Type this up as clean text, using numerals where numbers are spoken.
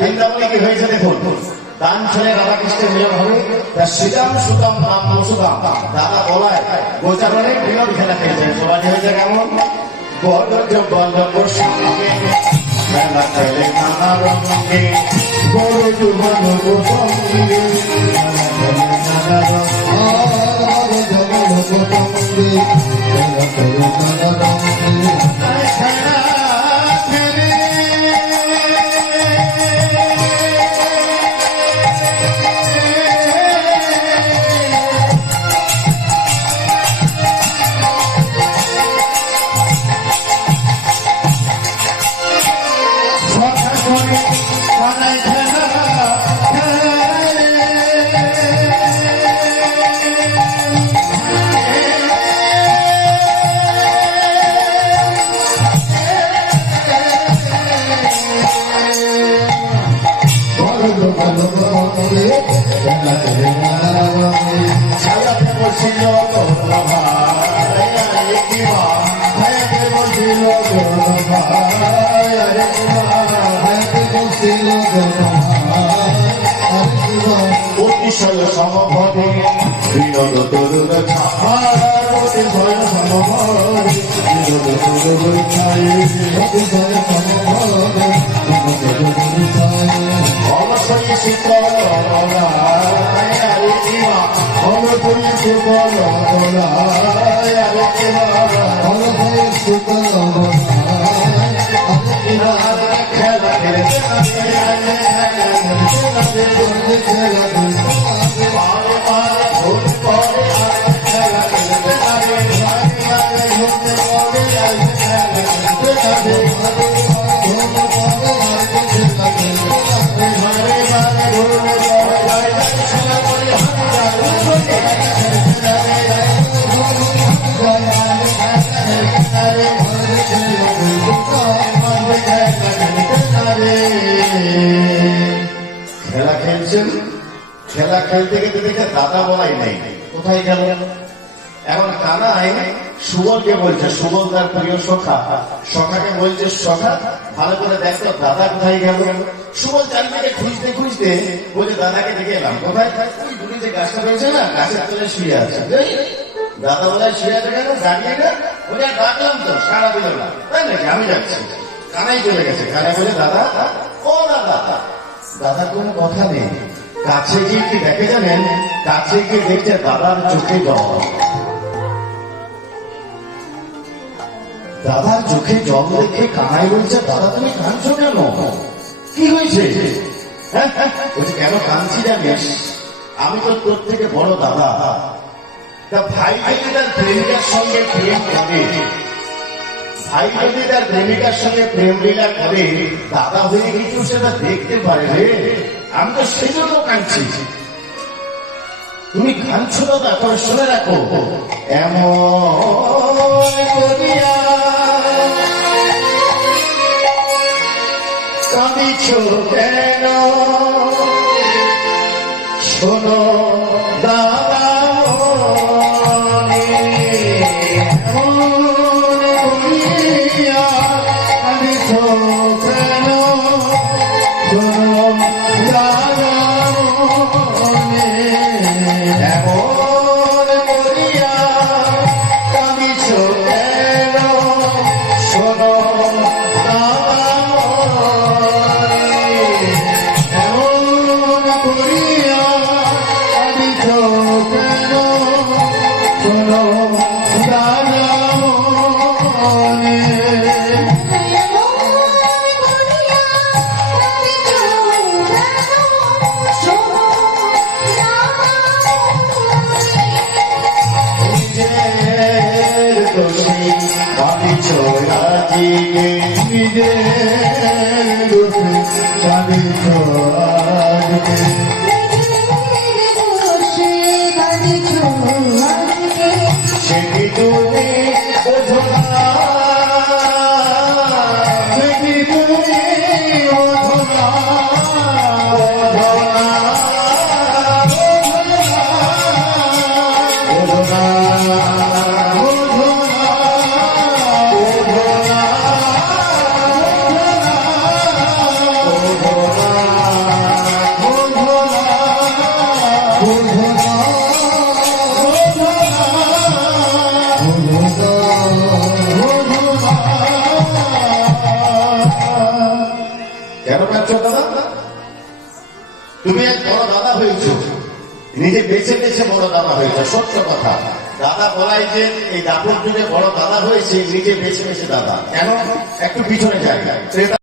বৃন্দাবনে কি হয়েছে দেখুন, দান ছেলে রাধাকৃষ্ণের মিলন হবে, তা শ্রীরাম সুদাম রাম মসুদাম দাদা বলায় গোচারণে মিলন খেলা খেলছে। সবাই হয়েছে কেমন, বড় বল্লভর সঙ্গে খেলা খেলে নানা রঙে, বড় বল্লভর সঙ্গে খেলা খেলে নানা অতিশয় সমভবে বিনোদ তরুণ অতিশয় সমভবে বিনোদ তরুণ অবশ্যই শীতল অবশ্যই শীতল খেলা খেলে খেলা খেলছেন। খেলা খেলতে গেতে দেখে দাদা বলাই নেই, কোথায় গেল? এখন কানাই সুবলকে বলছে, সুবল তার প্রিয় সখা, সখাকে বলছে সখা ভালো করে দেখো দাদা কোথায় গেল। সুবল চারিদিকে খুঁজতে খুঁজতে বলছে দাদাকে দেখে এলাম, কোথায়? ওই দূরে যে গাছটা রয়েছে না, গাছের তলে শুয়ে আছে। দাদা বলে শুয়ে আছে কেন, দাঁড়িয়ে না? বলে ডাকলাম তো, সারা দিল না। তাই নাকি, আমি যাচ্ছি। কানাই চলে গেছে। কানাই বলে দাদা, ও দাদা। দাদার কোনো কথা নেই। কাছে গিয়ে কি দেখে জানেন? কাছে গিয়ে দেখছে দাদার চোখে জল। দাদার চোখে জল দেখে কানাই বলছে দাদা তুমি কাঁদছো কেন, কি হয়েছে? বলছে কেন কাঁদছি জানিস, আমি তো তোর থেকে বড় দাদা। তা ভাই যদি তার প্রেমিকার সঙ্গে প্রেম করে, ভাই যদি তার প্রেমিকার সঙ্গে প্রেম লীলা করে, দাদা হয়ে কিছু সেটা দেখতে পারে রে। আমি তো সেই জন্য কাঁদছি। তুমি কাঁদছো দাদা, তবে শুনে রাখো এমন করিয়া কাঁদিছ কেন, শোনো দাদা কেন কাঁদছো দাদা? তুমি এক বড় দাদা হয়েছ, নিজে বেছে বেছে বড় দাদা হয়েছ, সত্য কথা। দাদা বলাই যে এই দাপট যুগে বড় দাদা হয়েছে, নিজে বেছে বেছে দাদা। কেন? একটু পিছনে যায়